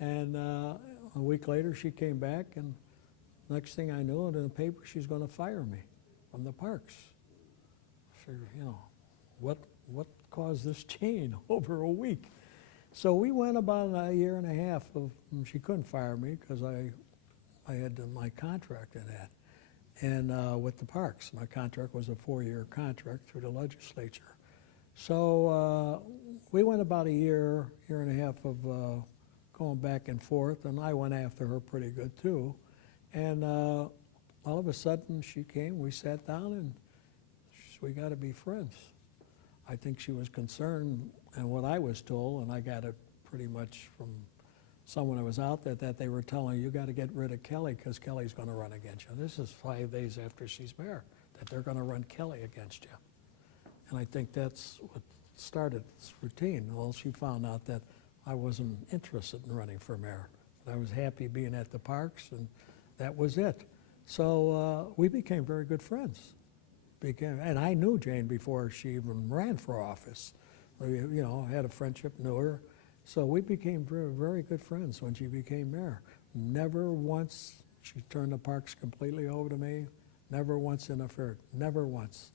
And a week later, she came back, and next thing I knew, in the paper, she's going to fire me from the parks. I figured, you know, what caused this chain over a week? So we went about a year and a half of, she couldn't fire me because I had my contract in that. And with the parks, my contract was a 4-year contract through the legislature. So we went about a year and a half of going back and forth, and I went after her pretty good too. And all of a sudden she came, we sat down, and we got to be friends. I think she was concerned, and what I was told, and I got it pretty much from someone who was out there, that they were telling you got to get rid of Kelly because Kelly's going to run against you. This is 5 days after she's mayor, that they're going to run Kelly against you. And I think that's what started this routine. Well, she found out that I wasn't interested in running for mayor. I was happy being at the parks, and that was it. So we became very good friends. And I knew Jane before she even ran for office. You know, had a friendship, knew her. So we became very, very good friends when she became mayor. Never once, she turned the parks completely over to me. Never once interfered, never once.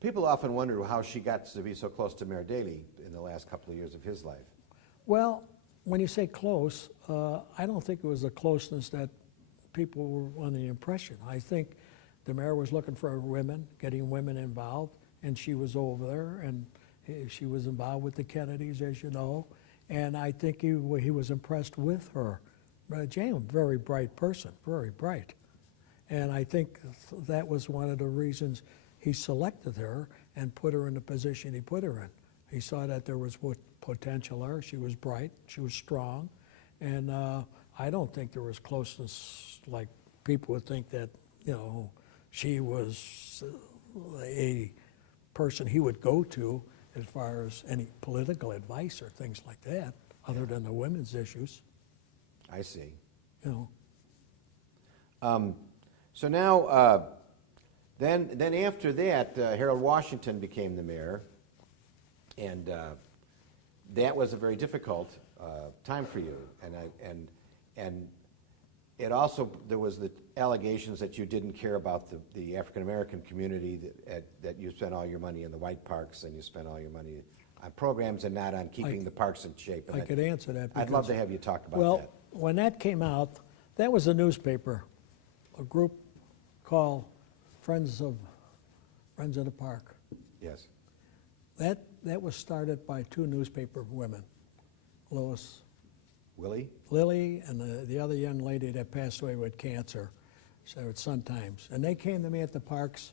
People often wonder how she got to be so close to Mayor Daley in the last couple of years of his life. Well, when you say close, I don't think it was a closeness that people were under the impression. I think the mayor was looking for women, getting women involved, and she was over there, and she was involved with the Kennedys, as you know, and I think he was impressed with her. Jane was a very bright person, very bright. And I think that was one of the reasons he selected her and put her in the position he put her in. He saw that there was potential there. She was bright, she was strong, and I don't think there was closeness like people would think that, you know, she was a person he would go to as far as any political advice or things like that, other than the women's issues. I see. You know. So now, then after that, Harold Washington became the mayor, and that was a very difficult time for you. And it also, there was the allegations that you didn't care about the African American community, that you spent all your money in the white parks and you spent all your money on programs and not on keeping the parks in shape. And I could answer that. I'd love to have you talk about that. Well, when that came out, that was a newspaper, a group called Friends of the Park. Yes. That was started by 2 newspaper women, Lois Lily, and the other young lady that passed away with cancer, so at Sun Times. And they came to me at the parks.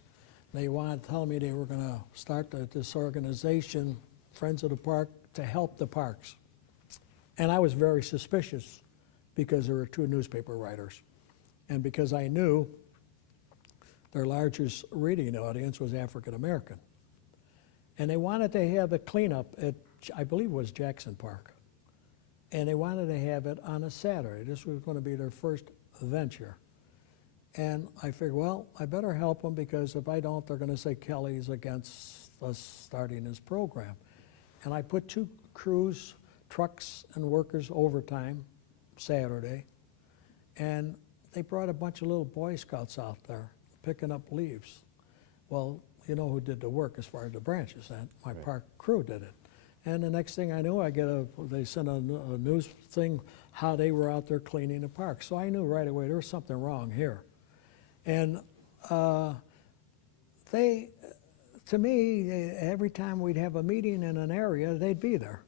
They wanted to tell me they were going to start this organization, Friends of the Park, to help the parks. And I was very suspicious because there were 2 newspaper writers. And because I knew their largest reading audience was African American. And they wanted to have a cleanup at, I believe it was Jackson Park. And they wanted to have it on a Saturday. This was going to be their first venture. And I figured, well, I better help them because if I don't, they're going to say Kelly's against us starting this program. And I put 2 crews, trucks and workers overtime Saturday. And they brought a bunch of little Boy Scouts out there picking up leaves. Well, you know who did the work as far as the branches, and my park crew did it. And the next thing I knew, they sent a news thing how they were out there cleaning the park. So I knew right away there was something wrong here. And to me, every time we'd have a meeting in an area, they'd be there.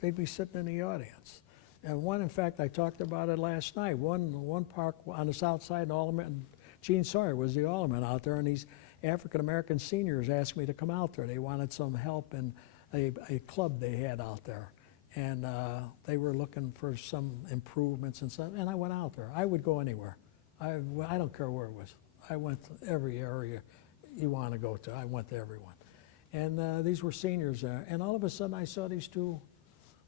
They'd be sitting in the audience. And one, in fact, I talked about it last night. One park on the south side, Alderman, Gene Sawyer was the alderman out there, and these African-American seniors asked me to come out there. They wanted some help in a club they had out there. And they were looking for some improvements and stuff, and I went out there. I would go anywhere. I don't care where it was. I went to every area you want to go to. I went to everyone. And these were seniors there. And all of a sudden I saw these 2,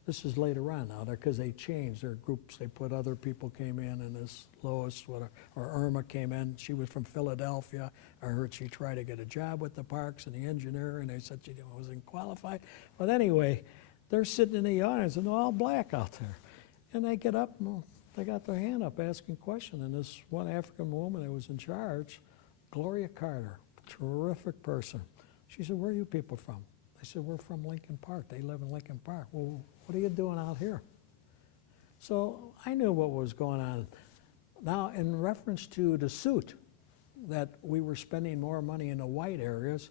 this is later on now, because they changed their groups. They put other people came in, and this Lois or Irma came in. She was from Philadelphia. I heard she tried to get a job with the parks and the engineer, and they said she wasn't qualified. But anyway, they're sitting in the audience, and they're all black out there. And they get up and they got their hand up asking questions. And this one African woman that was in charge, Gloria Carter, terrific person. She said, "Where are you people from?" I said, "We're from Lincoln Park." They live in Lincoln Park. "Well, what are you doing out here?" So I knew what was going on. Now, in reference to the suit, that we were spending more money in the white areas,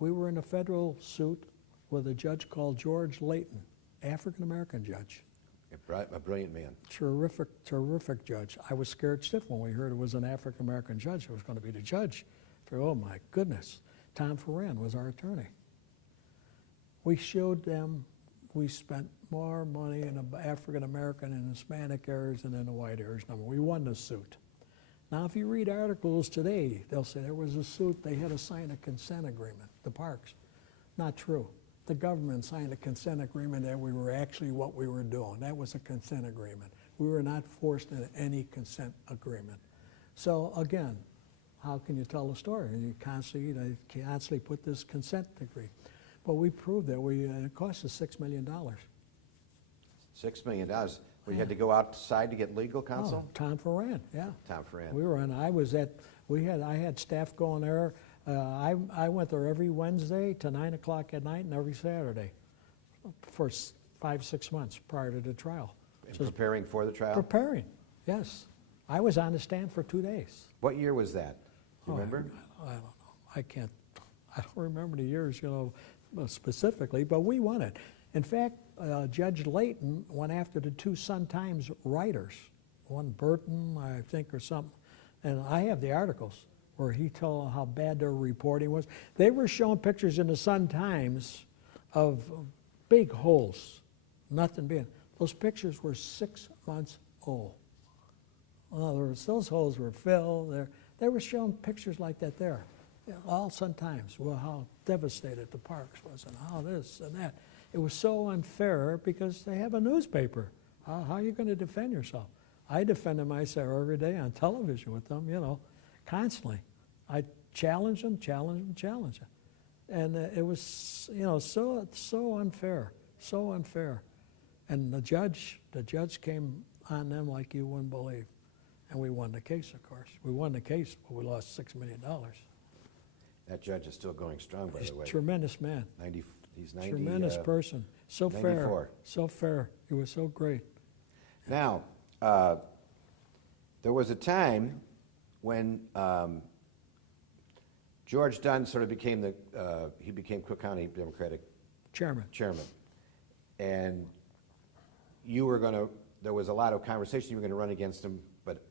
we were in a federal suit with a judge called George Layton, African-American judge. A brilliant man. Terrific, terrific judge. I was scared stiff when we heard it was an African-American judge who was going to be the judge. Oh my goodness. Tom Ferran was our attorney. We showed them we spent more money in the African-American and Hispanic areas than in the white areas. We won the suit. Now, if you read articles today, they'll say there was a suit, they had to sign a consent agreement, the parks. Not true. The government signed a consent agreement that we were actually what we were doing. That was a consent agreement. We were not forced into any consent agreement. So again, how can you tell a story? You constantly put this consent decree. But we proved that it cost us $6 million. $6 million. We had to go outside to get legal counsel? Oh, Tom Ferran, yeah. Tom Ferran. We were, and I had staff going there. I went there every Wednesday to 9 o'clock at night and every Saturday for 5-6 months prior to the trial. And preparing for the trial? Preparing, yes. I was on the stand for 2 days. What year was that? Do you remember? I don't know. I don't remember the years, specifically, but we won it. In fact, Judge Layton went after the 2 Sun-Times writers, one Burton, I think, or something, and I have the articles where he told how bad their reporting was. They were showing pictures in the Sun-Times of big holes, nothing being. Those pictures were 6 months old. In other words, those holes were filled. They were showing pictures like that there. All Sun-Times, well, how devastated the parks was and how this and that. It was so unfair because they have a newspaper. How are you going to defend yourself? I defended myself every day on television with them, constantly. I challenged them. And it was, so unfair, so unfair. And the judge came on them like you wouldn't believe. And we won the case, of course. We won the case, but we lost $6 million. That judge is still going strong, by the way. Tremendous man. He's 90. Tremendous person. So 94. fair. So fair. He was so great. Now, there was a time when George Dunn sort of became he became Cook County Democratic Chairman. And you were going to, there was a lot of conversation you were going to run against him, but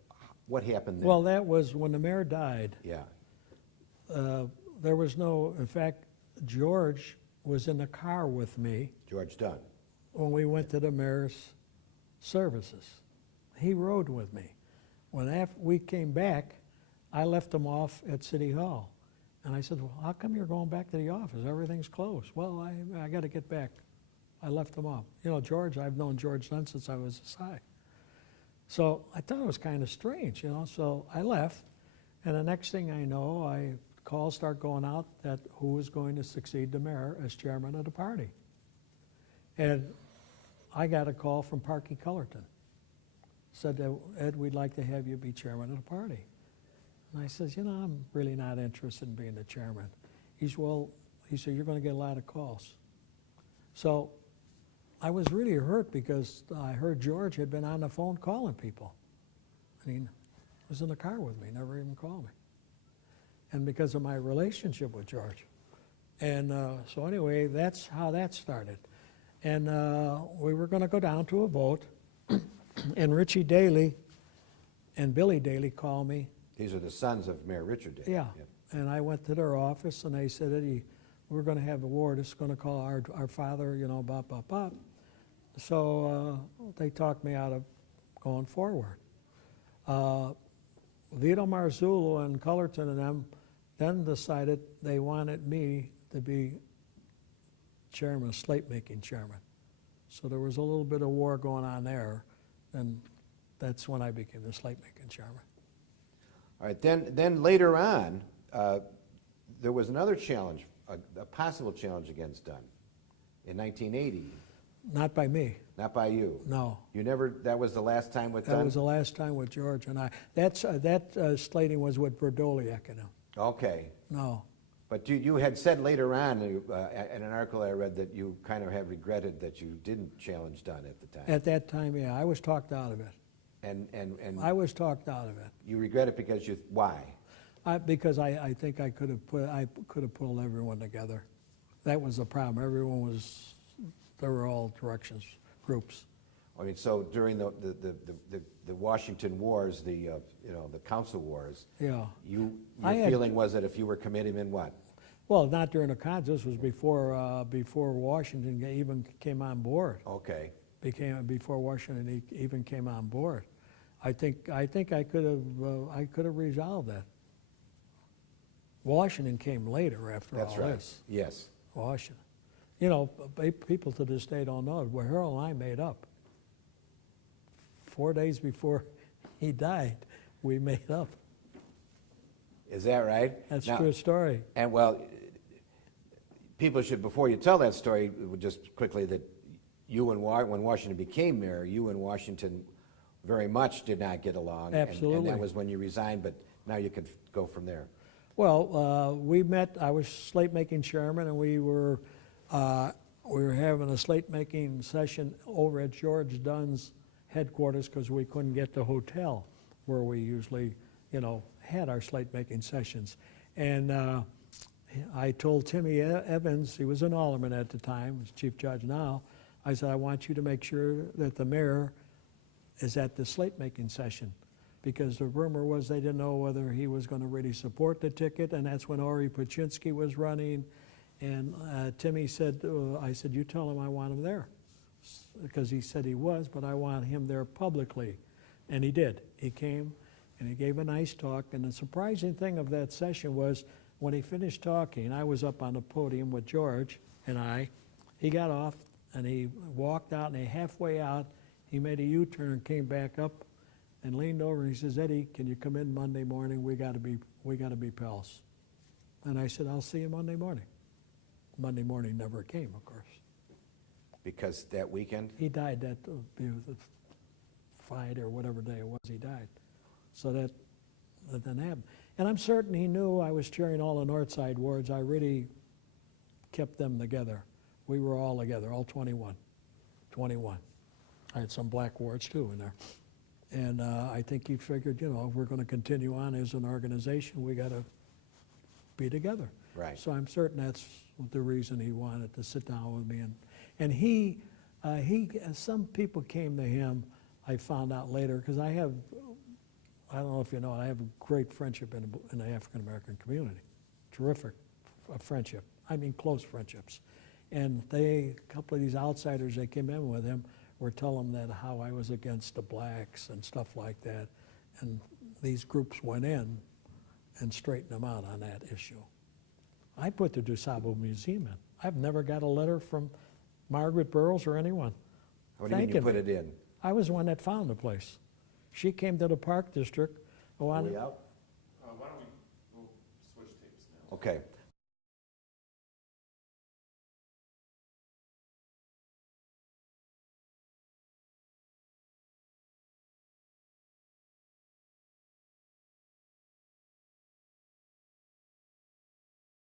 what happened then? Well, that was when the mayor died. Yeah. There was in fact, George was in the car with me. George Dunn. When we went to the mayor's services. He rode with me. When we came back, I left him off at City Hall. And I said, "Well, how come you're going back to the office? Everything's closed." "Well, I got to get back." I left him off. George, I've known George Dunn since I was a SI. So I thought it was kind of strange, so I left. And the next thing I know, calls start going out that who was going to succeed the mayor as chairman of the party. And I got a call from Parky Cullerton. Said, "Ed, we'd like to have you be chairman of the party." And I says, "I'm really not interested in being the chairman." He said, "You're going to get a lot of calls." So I was really hurt because I heard George had been on the phone calling people. And he was in the car with me, never even called me. And because of my relationship with George. And so anyway, that's how that started. And we were going to go down to a vote, and Richie Daley and Billy Daley called me. These are the sons of Mayor Richard Daley. Yeah. Yep. And I went to their office, and they said, "Eddie, we're going to have a war. This is going to call our father, bop, bop, bop." So they talked me out of going forward. Vito Marzullo and Cullerton and them then decided they wanted me to be chairman, slate-making chairman. So there was a little bit of war going on there, and that's when I became the slate-making chairman. All right, then later on, there was another challenge, a possible challenge against Dunn in 1980. Not by me, Not by you? no. You never, that was the last time with That done? was the last time with George and I. That slating was with Berdoliak and him. Okay. No. But you had said later on, in an article I read, that you kind of have regretted that you didn't challenge Dunn at the time. At that time, yeah, I was talked out of it. And I was talked out of it. you regret it because why? Because I think I could have pulled everyone together. That was the problem. They were all directions groups. I mean, so during the Washington Wars, the council wars, Yeah. your I had- feeling was that if you were committeeman, what? Well, not during the cons. This was before Washington even came on board. Okay. Before Washington even came on board. I think I could have resolved that. Washington came later after That's all right. this. Yes. Washington. People to this day don't know it. Well, Harold and I made up. 4 days before he died, we made up. Is that right? That's Now- a true story. And well, people should, before you tell that story, just quickly, that you and when Washington became mayor, you and Washington very much did not get along. And Absolutely. that was when you resigned, but now you can go from there. Well, we met. I was slate-making chairman, and we were having a slate-making session over at George Dunn's headquarters because we couldn't get the hotel where we usually, had our slate-making sessions. And I told Timmy Evans, he was an alderman at the time, was chief judge now. I said, I want you to make sure that the mayor is at the slate-making session, because the rumor was they didn't know whether he was going to really support the ticket, and that's when Ori Paczynski was running. And Timmy said, I said, you tell him I want him there, because he said he was, but I want him there publicly. And he did. He came, and he gave a nice talk. And the surprising thing of that session was when he finished talking, I was up on the podium with George and he got off, and he walked out, and halfway out, he made a U-turn, came back up, and leaned over, and he says, Eddie, can you come in Monday morning? We gotta be pals. And I said, I'll see you Monday morning. Monday morning never came, of course. Because that weekend? He died that Friday or whatever day it was he died. So that didn't happen. And I'm certain he knew I was chairing all the North Side wards. I really kept them together. We were all together, all 21. I had some black wards too in there. And I think he figured, if we're going to continue on as an organization, we got to be together. Right. So I'm certain that's the reason he wanted to sit down with me. And he some people came to him, I found out later, because I don't know if you know, I have a great friendship in the African American community. Terrific friendship. I mean, close friendships. And a couple of these outsiders that came in with him were telling him that how I was against the blacks and stuff like that. And these groups went in and straightened them out on that issue. I put the DuSable Museum in. I've never got a letter from Margaret Burroughs or anyone. What do you mean you put it in? I was the one that found the place. She came to the Park District. Are we out? Why don't we'll switch tapes now. Okay.